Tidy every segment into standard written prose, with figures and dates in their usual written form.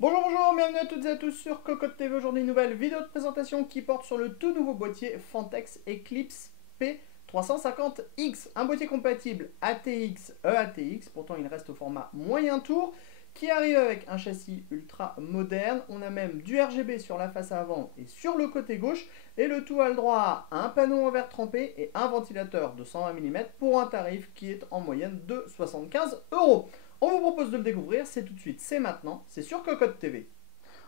Bonjour, bonjour, bienvenue à toutes et à tous sur Cocotte TV. Aujourd'hui, une nouvelle vidéo de présentation qui porte sur le tout nouveau boîtier Fantex Eclipse P350X. Un boîtier compatible ATX, EATX, pourtant il reste au format moyen tour, qui arrive avec un châssis ultra moderne. On a même du RGB sur la face avant et sur le côté gauche. Et le tout a le droit à un panneau en verre trempé et un ventilateur de 120 mm pour un tarif qui est en moyenne de 75 euros. On vous propose de le découvrir, c'est tout de suite, c'est maintenant, c'est sur Cocotte TV.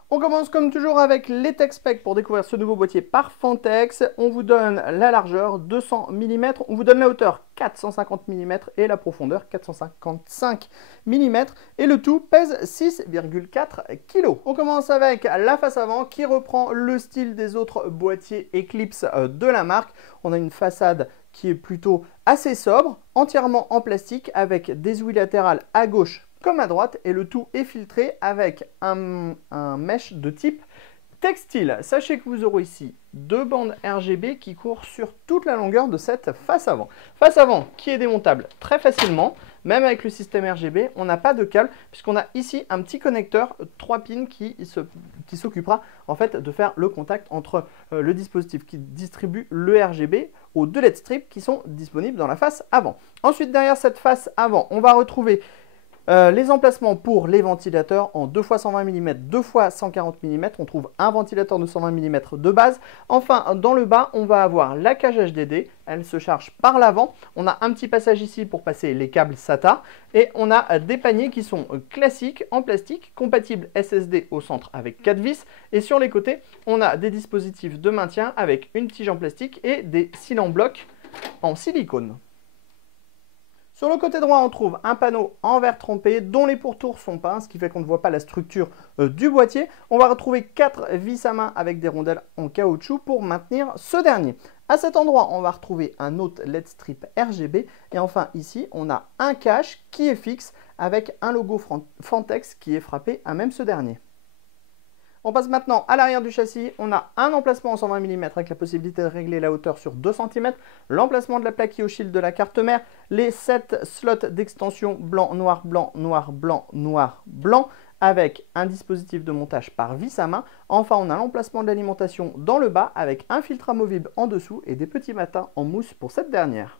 On commence comme toujours avec les tech specs pour découvrir ce nouveau boîtier par Fantex. On vous donne la largeur 200 mm, on vous donne la hauteur 450 mm et la profondeur 455 mm. Et le tout pèse 6,4 kg. On commence avec la face avant qui reprend le style des autres boîtiers Eclipse de la marque. On a une façade qui est plutôt assez sobre, entièrement en plastique avec des ouïes latérales à gauche comme à droite et le tout est filtré avec un mesh de type textile. Sachez que vous aurez ici deux bandes RGB qui courent sur toute la longueur de cette face avant. Face avant qui est démontable très facilement, même avec le système RGB, on n'a pas de câble puisqu'on a ici un petit connecteur 3 pins qui s'occupera en fait de faire le contact entre le dispositif qui distribue le RGB aux deux LED strips qui sont disponibles dans la face avant. Ensuite, derrière cette face avant, on va retrouver les emplacements pour les ventilateurs en 2 x 120 mm, 2 x 140 mm. On trouve un ventilateur de 120 mm de base. Enfin, dans le bas, on va avoir la cage HDD. Elle se charge par l'avant. On a un petit passage ici pour passer les câbles SATA. Et on a des paniers qui sont classiques en plastique, compatibles SSD au centre avec 4 vis. Et sur les côtés, on a des dispositifs de maintien avec une tige en plastique et des cils en bloc en silicone. Sur le côté droit, on trouve un panneau en verre trempé dont les pourtours sont peints, ce qui fait qu'on ne voit pas la structure du boîtier. On va retrouver 4 vis à main avec des rondelles en caoutchouc pour maintenir ce dernier. À cet endroit, on va retrouver un autre LED strip RGB. Et enfin, ici, on a un cache qui est fixe avec un logo Fantex qui est frappé à même ce dernier. On passe maintenant à l'arrière du châssis. On a un emplacement en 120 mm avec la possibilité de régler la hauteur sur 2 cm, l'emplacement de la plaque IO-Shield de la carte mère, les 7 slots d'extension blanc, noir, blanc, noir, blanc, noir, blanc, avec un dispositif de montage par vis à main. Enfin, on a l'emplacement de l'alimentation dans le bas avec un filtre amovible en dessous et des petits matins en mousse pour cette dernière.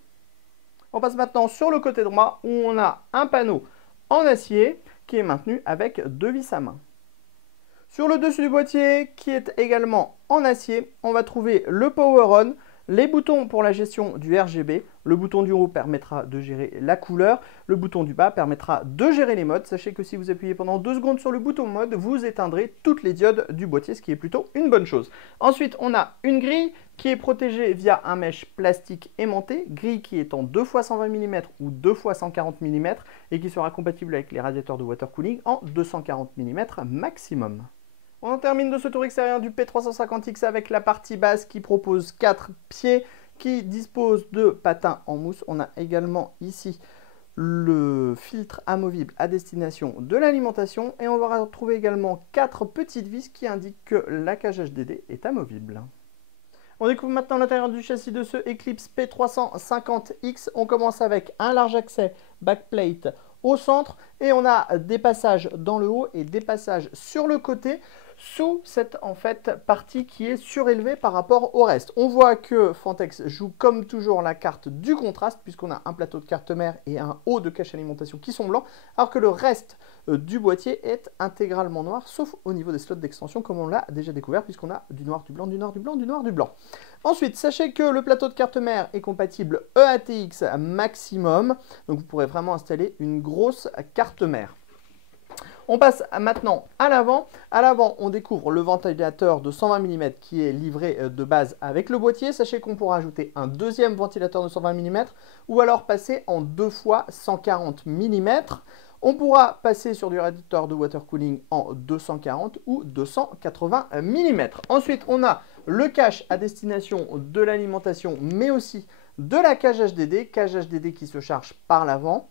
On passe maintenant sur le côté droit où on a un panneau en acier qui est maintenu avec 2 vis à main. Sur le dessus du boîtier, qui est également en acier, on va trouver le Power On, les boutons pour la gestion du RGB. Le bouton du haut permettra de gérer la couleur. Le bouton du bas permettra de gérer les modes. Sachez que si vous appuyez pendant 2 secondes sur le bouton mode, vous éteindrez toutes les diodes du boîtier, ce qui est plutôt une bonne chose. Ensuite, on a une grille qui est protégée via un mesh plastique aimanté. Grille qui est en 2 x 120 mm ou 2 x 140 mm et qui sera compatible avec les radiateurs de water cooling en 240 mm maximum. On en termine de ce tour extérieur du P350X avec la partie basse qui propose 4 pieds qui dispose de patins en mousse. On a également ici le filtre amovible à destination de l'alimentation et on va retrouver également 4 petites vis qui indiquent que la cage HDD est amovible. On découvre maintenant l'intérieur du châssis de ce Eclipse P350X. On commence avec un large accès backplate au centre et on a des passages dans le haut et des passages sur le côté sous cette partie qui est surélevée par rapport au reste. On voit que Fantex joue comme toujours la carte du contraste puisqu'on a un plateau de carte mère et un haut de cache alimentation qui sont blancs alors que le reste du boîtier est intégralement noir sauf au niveau des slots d'extension comme on l'a déjà découvert puisqu'on a du noir, du blanc, du noir, du blanc, du noir, du blanc. Ensuite, sachez que le plateau de carte mère est compatible EATX maximum donc vous pourrez vraiment installer une grosse carte mère. On passe maintenant à l'avant. À l'avant, on découvre le ventilateur de 120 mm qui est livré de base avec le boîtier. Sachez qu'on pourra ajouter un deuxième ventilateur de 120 mm ou alors passer en 2 x 140 mm. On pourra passer sur du radiateur de water cooling en 240 ou 280 mm. Ensuite, on a le cache à destination de l'alimentation mais aussi de la cage HDD qui se charge par l'avant.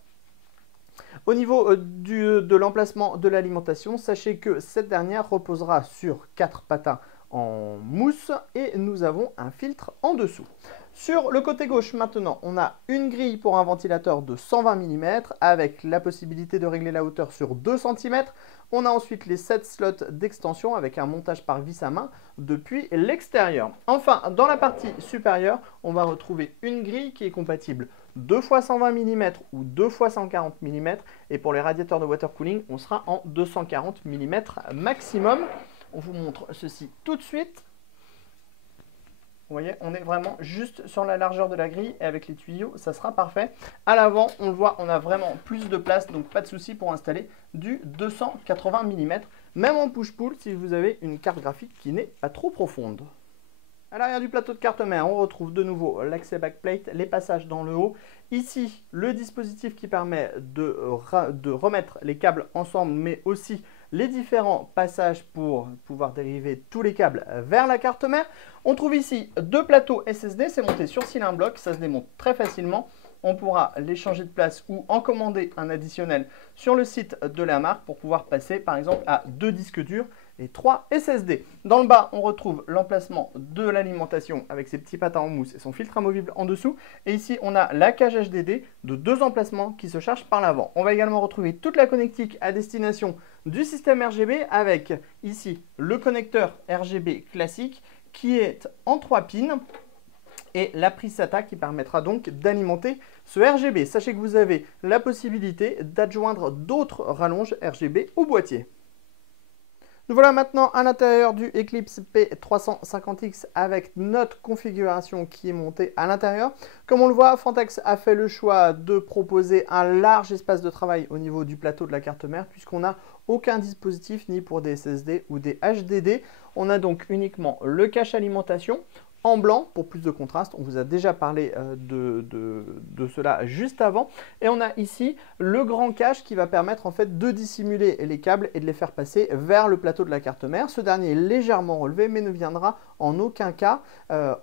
Au niveau de l'emplacement de l'alimentation, sachez que cette dernière reposera sur 4 patins en mousse et nous avons un filtre en dessous. Sur le côté gauche maintenant, on a une grille pour un ventilateur de 120 mm avec la possibilité de régler la hauteur sur 2 cm. On a ensuite les 7 slots d'extension avec un montage par vis à main depuis l'extérieur. Enfin, dans la partie supérieure, on va retrouver une grille qui est compatible 2 x 120 mm ou 2 x 140 mm. Et pour les radiateurs de water cooling, on sera en 240 mm maximum. On vous montre ceci tout de suite. Vous voyez, on est vraiment juste sur la largeur de la grille et avec les tuyaux, ça sera parfait. À l'avant, on le voit, on a vraiment plus de place, donc pas de souci pour installer du 280 mm. Même en push-pull, si vous avez une carte graphique qui n'est pas trop profonde. À l'arrière du plateau de carte mère, on retrouve de nouveau l'accès backplate, les passages dans le haut. Ici, le dispositif qui permet de remettre les câbles ensemble, mais aussi les différents passages pour pouvoir dériver tous les câbles vers la carte mère. On trouve ici 2 plateaux SSD, c'est monté sur cylindre bloc, ça se démonte très facilement. On pourra les changer de place ou en commander un additionnel sur le site de la marque pour pouvoir passer par exemple à 2 disques durs et 3 SSD. Dans le bas, on retrouve l'emplacement de l'alimentation avec ses petits patins en mousse et son filtre amovible en dessous. Et ici, on a la cage HDD de 2 emplacements qui se chargent par l'avant. On va également retrouver toute la connectique à destination du système RGB avec ici le connecteur RGB classique qui est en 3 pins et la prise SATA qui permettra donc d'alimenter ce RGB. Sachez que vous avez la possibilité d'adjoindre d'autres rallonges RGB au boîtier. Nous voilà maintenant à l'intérieur du Eclipse P350X avec notre configuration qui est montée à l'intérieur. Comme on le voit, Fantex a fait le choix de proposer un large espace de travail au niveau du plateau de la carte mère puisqu'on n'a aucun dispositif ni pour des SSD ou des HDD. On a donc uniquement le cache alimentation en blanc pour plus de contraste. On vous a déjà parlé de cela juste avant. Et on a ici le grand cache qui va permettre en fait de dissimuler les câbles et de les faire passer vers le plateau de la carte mère. Ce dernier est légèrement relevé mais ne viendra en aucun cas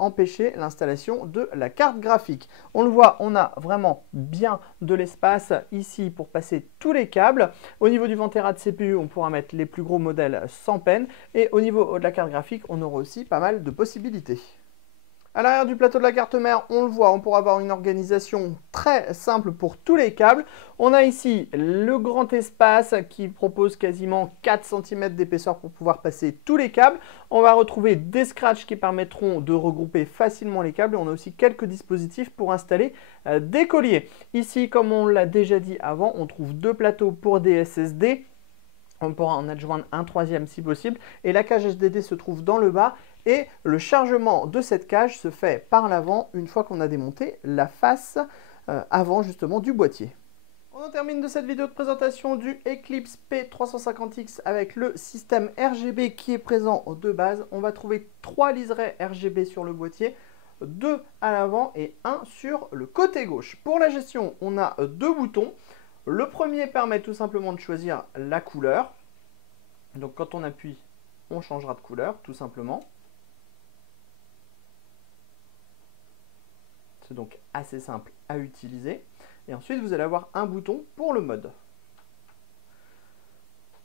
empêcher l'installation de la carte graphique. On le voit, on a vraiment bien de l'espace ici pour passer tous les câbles. Au niveau du ventira de CPU, on pourra mettre les plus gros modèles sans peine. Et au niveau de la carte graphique, on aura aussi pas mal de possibilités. À l'arrière du plateau de la carte mère, on le voit, on pourra avoir une organisation très simple pour tous les câbles. On a ici le grand espace qui propose quasiment 4 cm d'épaisseur pour pouvoir passer tous les câbles. On va retrouver des scratchs qui permettront de regrouper facilement les câbles. On a aussi quelques dispositifs pour installer des colliers. Ici, comme on l'a déjà dit avant, on trouve 2 plateaux pour des SSD. On pourra en adjoindre un 3e si possible. Et la cage HDD se trouve dans le bas. Et le chargement de cette cage se fait par l'avant une fois qu'on a démonté la face avant justement du boîtier. On en termine de cette vidéo de présentation du Eclipse P350X avec le système RGB qui est présent de base. On va trouver 3 liserés RGB sur le boîtier, 2 à l'avant et 1 sur le côté gauche. Pour la gestion, on a 2 boutons. Le premier permet tout simplement de choisir la couleur. Donc quand on appuie, on changera de couleur tout simplement. C'est donc assez simple à utiliser. Et ensuite, vous allez avoir un bouton pour le mode.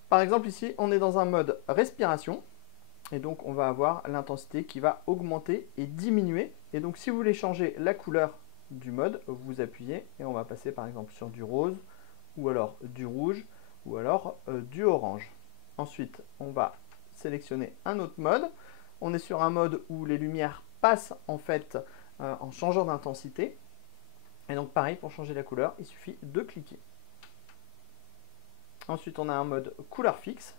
Par exemple, ici, on est dans un mode respiration. Et donc, on va avoir l'intensité qui va augmenter et diminuer. Et donc, si vous voulez changer la couleur du mode, vous appuyez et on va passer par exemple sur du rose, ou alors du rouge, ou alors du orange. Ensuite, on va sélectionner un autre mode. On est sur un mode où les lumières passent en fait en changeant d'intensité. Et donc pareil, pour changer la couleur, il suffit de cliquer. Ensuite, on a un mode couleur fixe.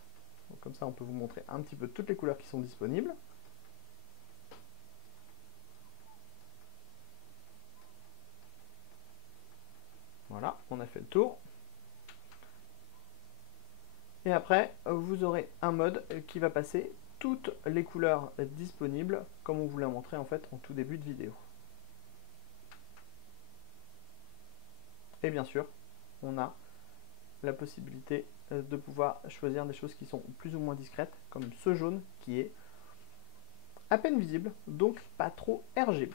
Donc, comme ça, on peut vous montrer un petit peu toutes les couleurs qui sont disponibles. Voilà, on a fait le tour. Et après, vous aurez un mode qui va passer toutes les couleurs disponibles, comme on vous l'a montré en fait en tout début de vidéo. Et bien sûr, on a la possibilité de pouvoir choisir des choses qui sont plus ou moins discrètes, comme ce jaune qui est à peine visible, donc pas trop RGB.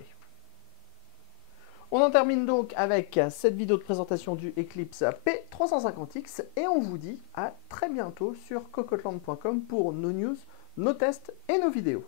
On en termine donc avec cette vidéo de présentation du Eclipse P350X et on vous dit à très bientôt sur cocottland.com pour nos news, nos tests et nos vidéos.